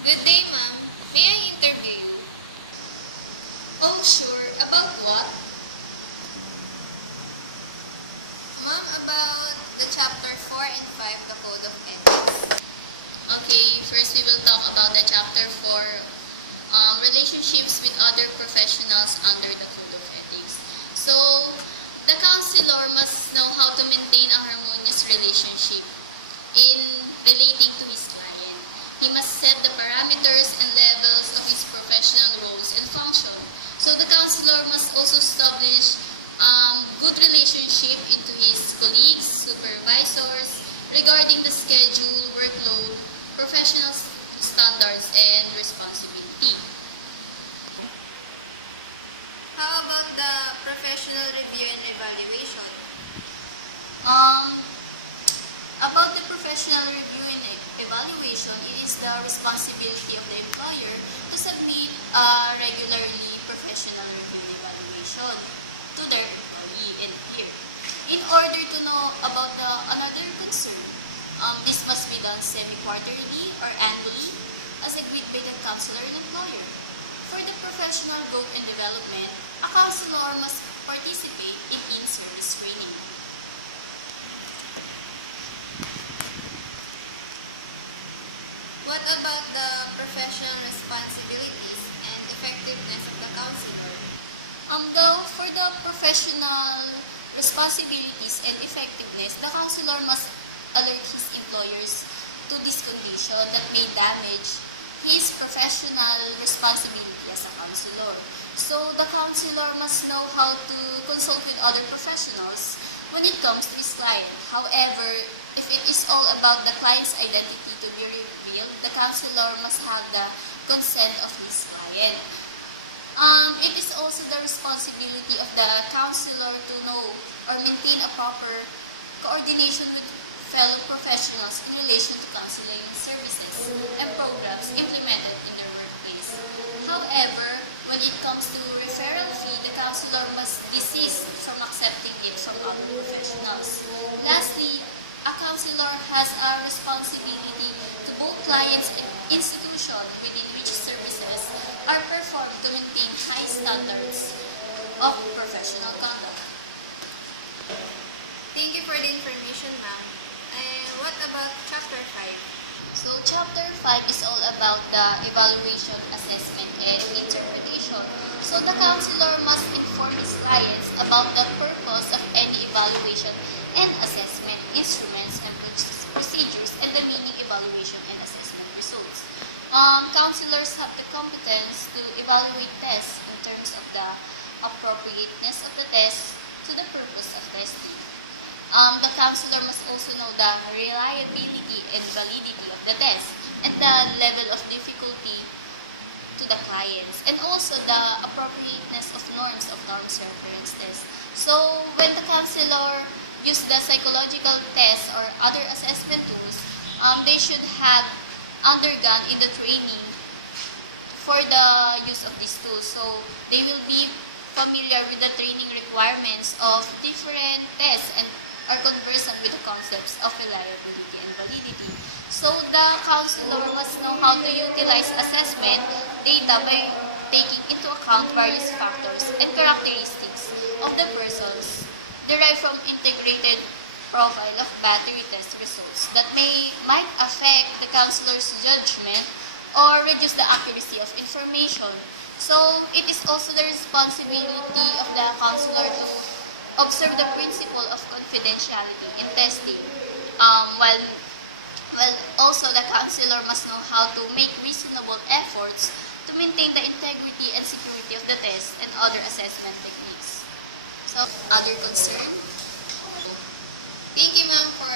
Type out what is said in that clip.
Good day, ma'am. May I interview you? Oh, sure. About what? Ma'am, about the chapter 4 and 5, the Code of Ethics. Okay, first we will talk about the chapter 4, relationships with other professionals under the Code of Ethics. So, the counselor must know how to maintain a harmonious relationship in relating to his client. He must set the parameters and levels of his professional roles and function. So the counselor must also establish good relationship into his colleagues, supervisors, regarding the schedule, workload, professional standards, and responsibility. How about the professional review and evaluation? About the professional review and evaluation, it is the responsibility of the employer to submit regularly professional review and evaluation to their employee and peer. In order to know about another concern, this must be done semi-quarterly or annually as agreed by the counselor and employer. For the professional growth and development, a counselor must participate in in-service training. What about the professional responsibilities and effectiveness of the counselor? For the professional responsibilities and effectiveness, the counselor must alert his employers to this condition that may damage his professional responsibility as a counselor. So the counselor must know how to consult with other professionals when it comes to his client. However, if it is all about the client's identity to be revealed, the counselor must have the consent of his client. It is also the responsibility of the counselor to know or maintain a proper coordination with fellow professionals in relation to counseling services and programs implemented in their workplace. However, when it comes to referral fee, the counselor must desist from accepting it from other professionals. Lastly, a counselor has a responsibility to both clients and institutions within which services are performed to maintain high standards of professional conduct. Thank you for the information, ma'am. And what about chapter 5? So, chapter 5 is all about the evaluation, assessment, and interpretation. So, the counselor must inform his clients about the purpose of any evaluation and assessment, instruments, and procedures, and the meaning evaluation and assessment results. Counselors have the competence to evaluate tests in terms of the appropriateness of the test to the purpose of testing. The counselor must also know the reliability and validity of the test and the level of difficulty to the clients, and also the appropriateness of norms reference tests. So, when the counselor use the psychological tests or other assessment tools, they should have undergone in the training for the use of these tools. So, they will be familiar with the training requirements of different tests and are conversant with the concepts of reliability and validity. So, the counselor must know how to utilize assessment data by taking into account various factors and characteristics of the persons derived from integrated profile of battery test results that might affect the counselor's judgment or reduce the accuracy of information. So, it is also the responsibility of the counselor to observe the principle of confidentiality in testing, while also the counselor must know how to make reasonable efforts to maintain the integrity and security of the test and other assessment techniques. So, other concern? Thank you, ma'am, for